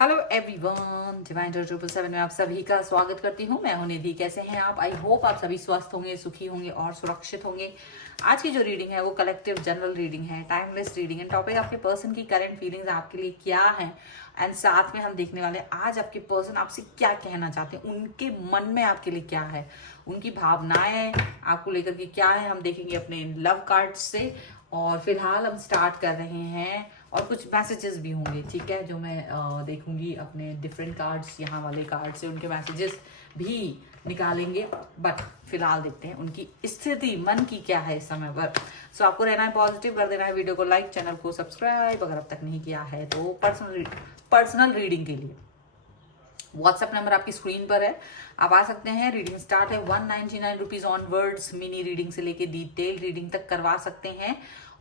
Hello everyone, divine 777 में आप सभी का स्वागत करती हूँ। मैं हूं निधि। कैसे हैं आप? आई होप आप सभी स्वस्थ होंगे, सुखी होंगे और सुरक्षित होंगे। आज की जो रीडिंग है वो कलेक्टिव जनरल रीडिंग है, टाइमलेस रीडिंग है। टॉपिक आपके पर्सन की करंट फीलिंग्स आपके लिए क्या है, एंड साथ में हम देखने वाले आज आपके पर्सन आपसे क्या कहना चाहते हैं, उनके मन में आपके लिए क्या है, उनकी भावनाएं आपको लेकर के क्या है, हम देखेंगे अपने लव कार्ड्स से। और फिलहाल हम स्टार्ट कर रहे हैं और कुछ मैसेजेस भी होंगे, ठीक है, जो मैं देखूंगी अपने डिफरेंट कार्ड्स, यहाँ वाले कार्ड से उनके मैसेजेस भी निकालेंगे। बट फिलहाल देखते हैं उनकी स्थिति मन की क्या है इस समय पर। सो आपको रहना है पॉजिटिव, कर देना है वीडियो को लाइक, चैनल को सब्सक्राइब अगर अब तक नहीं किया है तो। पर्सनल रीडिंग के लिए व्हाट्सएप नंबर आपकी स्क्रीन पर है, आप आ सकते हैं। रीडिंग स्टार्ट है 199 रुपीज ऑनवर्ड्स। मिनी रीडिंग से लेके डिटेल रीडिंग तक करवा सकते हैं।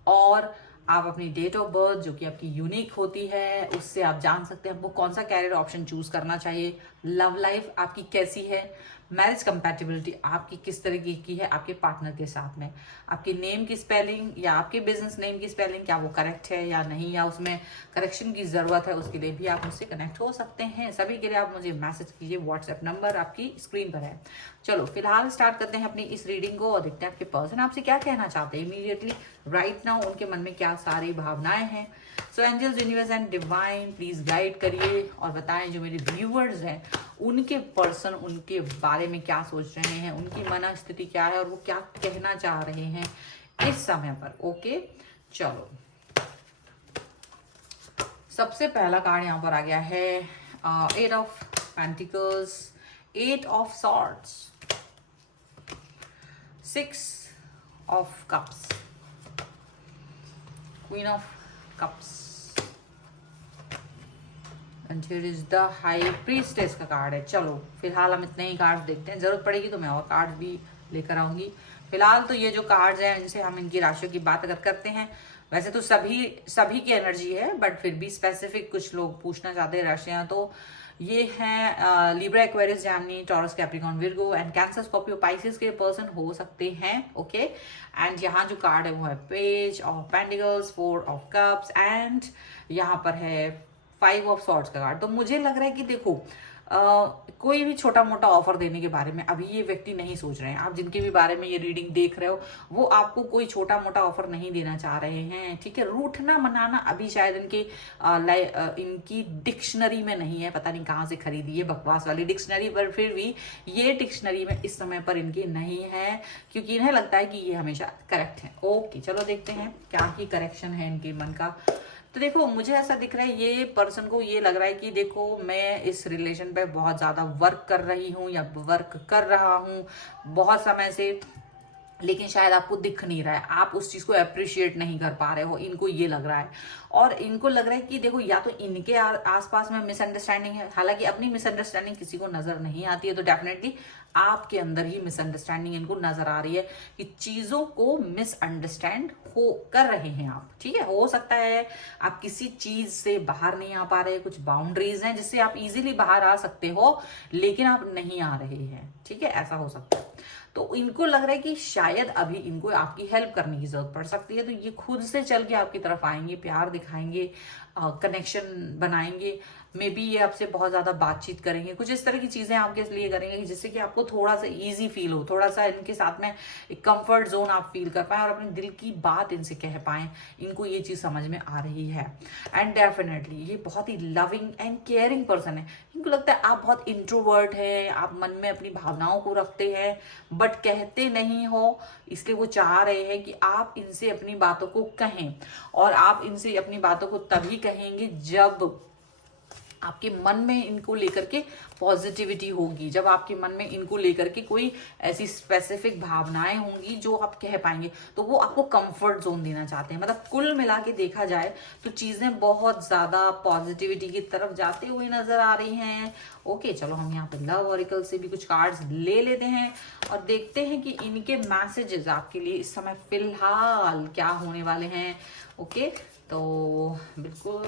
और आप अपनी डेट ऑफ बर्थ जो कि आपकी यूनिक होती है उससे आप जान सकते हैं आपको कौन सा कैरियर ऑप्शन चूज करना चाहिए। लव लाइफ आपकी कैसी है, मैरिज कंपैटिबिलिटी आपकी किस तरीके की है आपके पार्टनर के साथ में, आपके नेम की स्पेलिंग या आपके बिजनेस नेम की स्पेलिंग क्या वो करेक्ट है या नहीं, या उसमें करेक्शन की जरूरत है, उसके लिए भी आप मुझसे कनेक्ट हो सकते हैं। सभी के लिए आप मुझे मैसेज कीजिए, व्हाट्सएप नंबर आपकी स्क्रीन पर है। चलो फिलहाल स्टार्ट करते हैं अपनी इस रीडिंग को और देखते हैं आपके पर्सन आपसे क्या कहना चाहते हैं इमीडिएटली राइट नाउ, उनके मन में क्या सारी भावनाएं हैं। So angels, universe and divine please guide करिए और बताएं जो मेरे व्यूअर्स हैं उनके पर्सन उनके बारे में क्या सोच रहे हैं, उनकी मन स्थिति क्या है और वो क्या कहना चाह रहे हैं इस समय पर। ओके चलो, सबसे पहला कार्ड यहाँ पर आ गया है 8 of pentacles, 8 of swords, 6 of cups, queen of cups and here is the high priestess का कार्ड है। चलो फिलहाल हम इतने ही कार्ड्स देखते हैं, जरूरत पड़ेगी तो मैं और कार्ड भी लेकर आऊंगी। फिलहाल तो ये जो कार्ड्स हैं इनसे हम इनकी राशियों की बात अगर करते हैं, वैसे तो सभी की एनर्जी है, बट फिर भी स्पेसिफिक कुछ लोग पूछना चाहते हैं राशियां। तो ये हैं Libra, Aquarius, Gemini, taurus, Capricorn, Virgo and cancer, Scorpio, Pisces के पर्सन हो सकते हैं। ओके एंड यहाँ जो कार्ड है वो है page of pentacles, 4 of cups and यहाँ पर है 5 ऑफ सॉर्ड्स का कार्ड। तो मुझे लग रहा है कि देखो कोई भी छोटा मोटा ऑफर देने के बारे में अभी ये व्यक्ति नहीं सोच रहे हैं। आप जिनके भी बारे में ये रीडिंग देख रहे हो वो आपको कोई छोटा मोटा ऑफर नहीं देना चाह रहे हैं, ठीक है। रूठना मनाना अभी शायद इनकी डिक्शनरी में नहीं है, पता नहीं कहाँ से खरीदी है बकवास वाली डिक्शनरी, पर फिर भी ये डिक्शनरी में इस समय पर इनकी नहीं है क्योंकि इन्हें लगता है कि ये हमेशा करेक्ट है। ओके चलो देखते हैं क्या ही करेक्शन है इनके मन का। तो देखो मुझे ऐसा दिख रहा है ये पर्सन को ये लग रहा है कि देखो मैं इस रिलेशन पे बहुत ज्यादा वर्क कर रही हूँ या वर्क कर रहा हूँ बहुत समय से, लेकिन शायद आपको दिख नहीं रहा है, आप उस चीज को अप्रिशिएट नहीं कर पा रहे हो, इनको ये लग रहा है। और इनको लग रहा है कि देखो या तो इनके आसपास में मिसअंडरस्टैंडिंग है, हालांकि अपनी मिसअंडरस्टैंडिंग किसी को नजर नहीं आती है, तो डेफिनेटली आपके अंदर ही मिसअंडरस्टैंडिंग इनको नजर आ रही है कि चीजों को मिसअंडरस्टैंड हो कर रहे हैं आप, ठीक है। हो सकता है आप किसी चीज से बाहर नहीं आ पा रहे, कुछ बाउंड्रीज हैं जिससे आप इजीली बाहर आ सकते हो लेकिन आप नहीं आ रहे हैं, ठीक है, ऐसा हो सकता है। तो इनको लग रहा है कि शायद अभी इनको आपकी हेल्प करने की जरूरत पड़ सकती है, तो ये खुद से चल के आपकी तरफ आएंगे, प्यार दिखाएंगे, कनेक्शन बनाएंगे, मे बी ये आपसे बहुत ज्यादा बातचीत करेंगे, कुछ इस तरह की चीजें आपके लिए करेंगे जिससे कि आपको थोड़ा सा इजी फील हो, थोड़ा सा इनके साथ में एक कंफर्ट जोन आप फील कर पाए और अपने दिल की बात इनसे कह पाए। इनको ये चीज समझ में आ रही है एंड डेफिनेटली ये बहुत ही लविंग एंड केयरिंग पर्सन है। इनको लगता है आप बहुत इंट्रोवर्ट है, आप मन में अपनी भावनाओं को रखते हैं बट कहते नहीं हो, इसलिए वो चाह रहे हैं कि आप इनसे अपनी बातों को कहें। और आप इनसे अपनी बातों को तभी कहेंगे जब आपके मन में इनको लेकर के पॉजिटिविटी होगी, जब आपके मन में इनको लेकर के कोई ऐसी स्पेसिफिक भावनाएं होंगी जो आप कह पाएंगे, तो वो आपको कंफर्ट जोन देना चाहते हैं। मतलब कुल मिला के देखा जाए तो चीजें बहुत ज्यादा पॉजिटिविटी की तरफ जाते हुए नजर आ रही हैं। ओके चलो हम यहाँ पे लव ऑरिकल से भी कुछ कार्ड्स ले लेते हैं और देखते हैं कि इनके मैसेजेस आपके लिए इस समय फिलहाल क्या होने वाले हैं। ओके तो बिल्कुल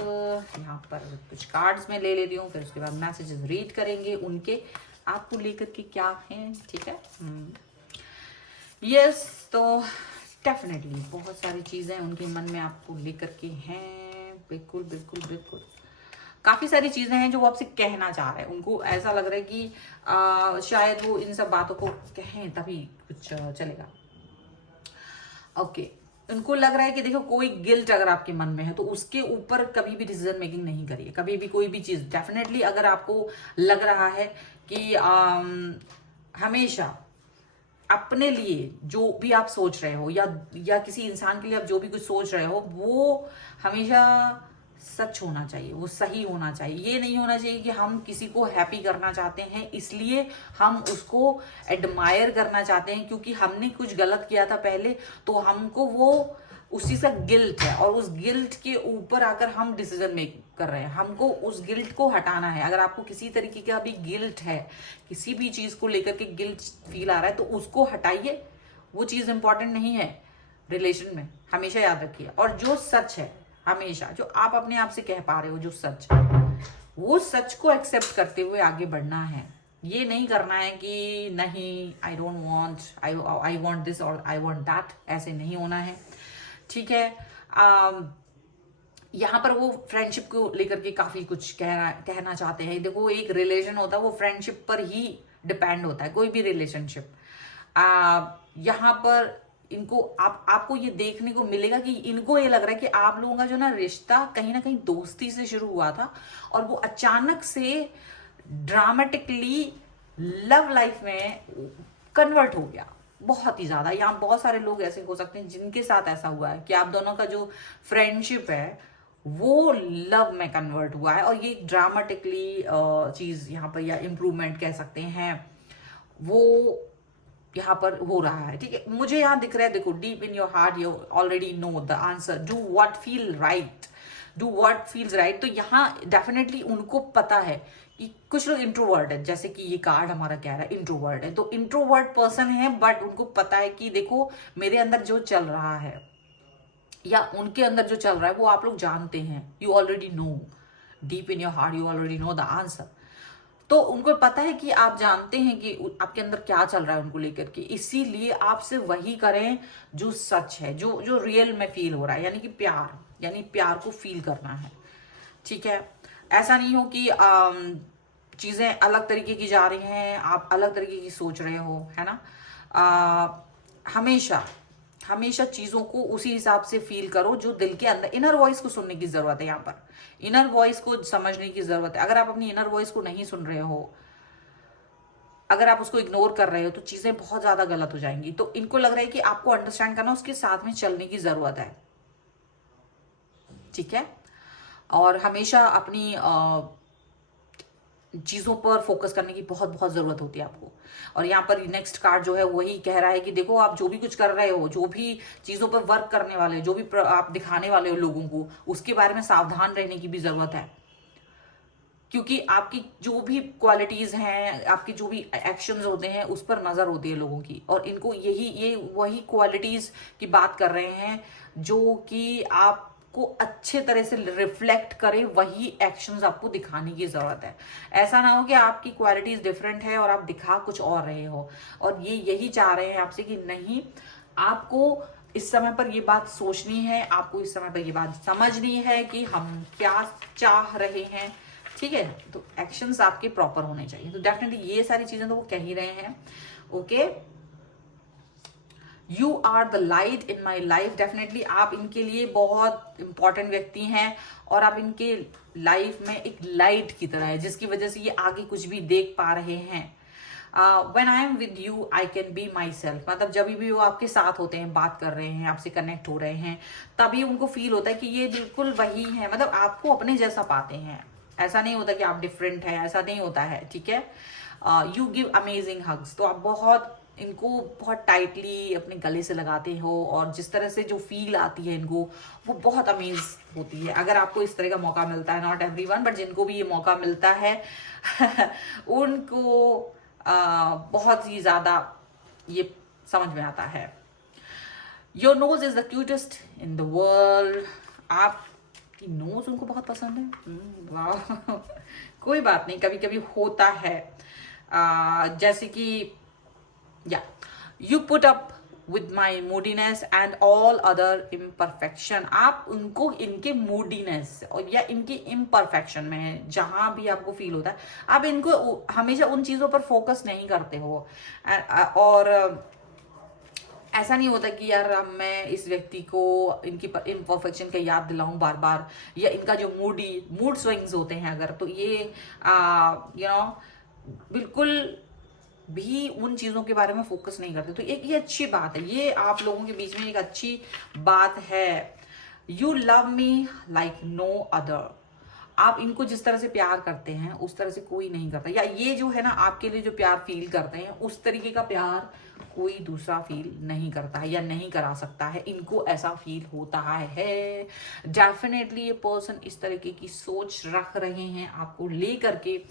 यहाँ पर कुछ कार्ड्स में ले लेती हूँ, फिर उसके बाद मैसेजेस रीड करेंगे उनके आपको लेकर के क्या हैं, ठीक है। यस तो डेफिनेटली बहुत सारी चीजें उनके मन में आपको लेकर के हैं, बिल्कुल बिल्कुल बिल्कुल। काफी सारी चीजें हैं जो वो आपसे कहना चाह रहे हैं। उनको ऐसा लग रहा है कि शायद वो इन सब बातों को कहें तभी कुछ चलेगा। ओके, उनको लग रहा है कि देखो कोई गिल्ट अगर आपके मन में है तो उसके ऊपर कभी भी डिसीजन मेकिंग नहीं करिए, कभी भी कोई भी चीज। डेफिनेटली अगर आपको लग रहा है कि हमेशा अपने लिए जो भी आप सोच रहे हो या किसी इंसान के लिए आप जो भी कुछ सोच रहे हो वो हमेशा सच होना चाहिए, वो सही होना चाहिए। ये नहीं होना चाहिए कि हम किसी को हैप्पी करना चाहते हैं इसलिए हम उसको एडमायर करना चाहते हैं क्योंकि हमने कुछ गलत किया था पहले, तो हमको वो उसी से गिल्ट है और उस गिल्ट के ऊपर आकर हम डिसीजन मेक कर रहे हैं। हमको उस गिल्ट को हटाना है। अगर आपको किसी तरीके का भी गिल्ट है, किसी भी चीज को लेकर के गिल्ट फील आ रहा है तो उसको हटाइए। वो चीज इंपॉर्टेंट नहीं है रिलेशन में, हमेशा याद रखिए। और जो सच है, हमेशा जो आप अपने आप से कह पा रहे हो जो सच है, वो सच को एक्सेप्ट करते हुए आगे बढ़ना है। ये नहीं करना है कि नहीं I don't want, I want this और आई वांट दैट, ऐसे नहीं होना है। ठीक है, यहाँ पर वो फ्रेंडशिप को लेकर के काफी कुछ कहना चाहते हैं। देखो एक रिलेशन होता है वो फ्रेंडशिप पर ही डिपेंड होता है, कोई भी रिलेशनशिप। यहाँ पर इनको आपको ये देखने को मिलेगा कि इनको ये लग रहा है कि आप लोगों का जो ना रिश्ता कहीं ना कहीं दोस्ती से शुरू हुआ था और वो अचानक से ड्रामेटिकली लव लाइफ में कन्वर्ट हो गया, बहुत ही ज्यादा। यहाँ बहुत सारे लोग ऐसे हो सकते हैं जिनके साथ ऐसा हुआ है कि आप दोनों का जो फ्रेंडशिप है वो लव में कन्वर्ट हुआ है और ये ड्रामेटिकली चीज यहाँ पर, या इम्प्रूवमेंट कह सकते हैं, वो यहाँ पर हो रहा है। ठीक है, मुझे यहाँ दिख रहा है, देखो deep in your heart you already know the answer, do what feel right, do what feels right. तो यहाँ डेफिनेटली उनको पता है कि कुछ लोग इंट्रोवर्ट है, जैसे कि ये कार्ड हमारा कह रहा है इंट्रोवर्ट है, तो इंट्रोवर्ट पर्सन है बट उनको पता है कि देखो मेरे अंदर जो चल रहा है या उनके अंदर जो चल रहा है वो आप लोग जानते हैं, you already know, deep in your heart you already know the answer. तो उनको पता है कि आप जानते हैं कि आपके अंदर क्या चल रहा है उनको लेकर के, इसीलिए आपसे वही करें जो सच है, जो जो रियल में फील हो रहा है, यानी कि प्यार, यानी प्यार को फील करना है। ठीक है, ऐसा नहीं हो कि चीजें अलग तरीके की जा रही हैं, आप अलग तरीके की सोच रहे हो, है ना। हमेशा हमेशा चीजों को उसी हिसाब से फील करो जो दिल के अंदर, इनर वॉइस को सुनने की जरूरत है। यहाँ पर इनर वॉइस को समझने की जरूरत है। अगर आप अपनी इनर वॉइस को नहीं सुन रहे हो, अगर आप उसको इग्नोर कर रहे हो तो चीजें बहुत ज्यादा गलत हो जाएंगी। तो इनको लग रहा है कि आपको अंडरस्टैंड करना, उसके साथ में चलने की जरूरत है। ठीक है, और हमेशा अपनी चीजों पर फोकस करने की बहुत बहुत जरूरत होती है आपको। और यहाँ पर नेक्स्ट कार्ड जो है वही कह रहा है कि देखो आप जो भी कुछ कर रहे हो, जो भी चीजों पर वर्क करने वाले, जो भी आप दिखाने वाले हो लोगों को, उसके बारे में सावधान रहने की भी जरूरत है। क्योंकि आपकी जो भी क्वालिटीज हैं, आपके जो भी एक्शंस होते हैं, उस पर नजर होती है लोगों की, और इनको ये वही क्वालिटीज की बात कर रहे हैं जो कि आप को अच्छे तरह से रिफ्लेक्ट करे, वही एक्शंस आपको दिखाने की जरूरत है। ऐसा ना हो कि आपकी क्वालिटीज डिफरेंट है और आप दिखा कुछ और रहे हो, और ये यही चाह रहे हैं आपसे कि नहीं, आपको इस समय पर ये बात सोचनी है, आपको इस समय पर ये बात समझनी है कि हम क्या चाह रहे हैं। ठीक है, तो एक्शंस आपके प्रॉपर होने चाहिए। तो डेफिनेटली ये सारी चीजें तो वो कह ही रहे हैं। Okay, you are the light in my life. Definitely आप इनके लिए बहुत इंपॉर्टेंट व्यक्ति हैं और आप इनके लाइफ में एक लाइट की तरह है, जिसकी वजह से ये आगे कुछ भी देख पा रहे हैं। When I am with you, I can be myself। मतलब जब भी वो आपके साथ होते हैं, बात कर रहे हैं, आपसे कनेक्ट हो रहे हैं, तभी उनको फील होता है कि ये बिल्कुल वही है, मतलब आपको अपने जैसा पाते हैं। ऐसा नहीं होता कि आप डिफरेंट है, ऐसा नहीं होता है। ठीक है, यू गिव अमेजिंग हग्स। तो आप बहुत इनको बहुत टाइटली अपने गले से लगाते हो, और जिस तरह से जो फील आती है इनको, वो बहुत अमेज होती है। अगर आपको इस तरह का मौका मिलता है, नॉट एवरीवन बट जिनको भी ये मौका मिलता है उनको बहुत ही ज्यादा ये समझ में आता है। Your nose is the cutest in the world. आपकी नोज उनको बहुत पसंद है। वाह कोई बात नहीं, कभी कभी होता है। जैसे कि या you put up with my moodiness and all other imperfection। आप उनको इनके moodiness और या इनकी imperfection में जहां भी आपको फील होता है, आप इनको हमेशा उन चीजों पर फोकस नहीं करते हो। और ऐसा नहीं होता कि यार मैं इस व्यक्ति को इनकी इम्परफेक्शन का याद दिलाऊं बार बार, या इनका जो मूड स्विंग्स होते हैं अगर, तो ये बिल्कुल भी उन चीज़ों के बारे में फोकस नहीं करते। तो एक ये अच्छी बात है, ये आप लोगों के बीच में एक अच्छी बात है। You love me like no other. आप इनको जिस तरह से प्यार करते हैं उस तरह से कोई नहीं करता, या ये जो है ना आपके लिए जो प्यार फील करते हैं उस तरीके का प्यार कोई दूसरा फील नहीं करता है या नहीं करा सकता है। इनको ऐसा फील होता है। डेफिनेटली ये पर्सन इस तरीके की सोच रख रहे हैं आपको लेकर के,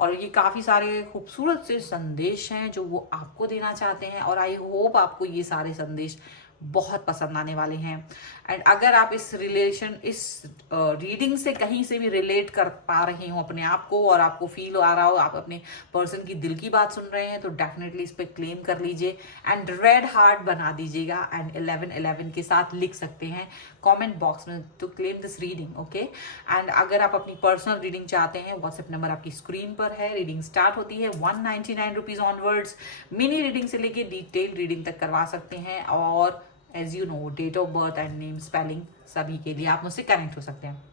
और ये काफी सारे खूबसूरत से संदेश हैं जो वो आपको देना चाहते हैं, और आई होप आपको ये सारे संदेश बहुत पसंद आने वाले हैं। एंड अगर आप इस रीडिंग से कहीं से भी रिलेट कर पा रहे हो अपने आप को, और आपको फील आ रहा हो आप अपने पर्सन की दिल की बात सुन रहे हैं, तो डेफिनेटली इस पे क्लेम कर लीजिए एंड रेड हार्ट बना दीजिएगा एंड 1111 के साथ लिख सकते हैं कमेंट बॉक्स में to claim this reading. Okay, and अगर आप अपनी पर्सनल रीडिंग चाहते हैं, व्हाट्सएप नंबर आपकी स्क्रीन पर है। रीडिंग स्टार्ट होती है 199 रुपीज ऑनवर्ड्स। मिनी रीडिंग से लेके डिटेल रीडिंग तक करवा सकते हैं, और as you know date of birth and name spelling सभी के लिए आप मुझसे कनेक्ट हो सकते हैं।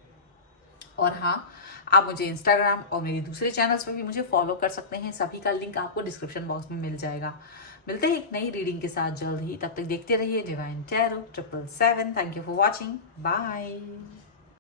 और हाँ, आप मुझे इंस्टाग्राम और मेरे दूसरे चैनल्स पर भी मुझे फॉलो कर सकते हैं, सभी का लिंक आपको डिस्क्रिप्शन बॉक्स में मिल जाएगा। मिलते हैं एक नई रीडिंग के साथ जल्द ही, तब तक देखते रहिए Divine Tarot 777। Thank you for watching, bye.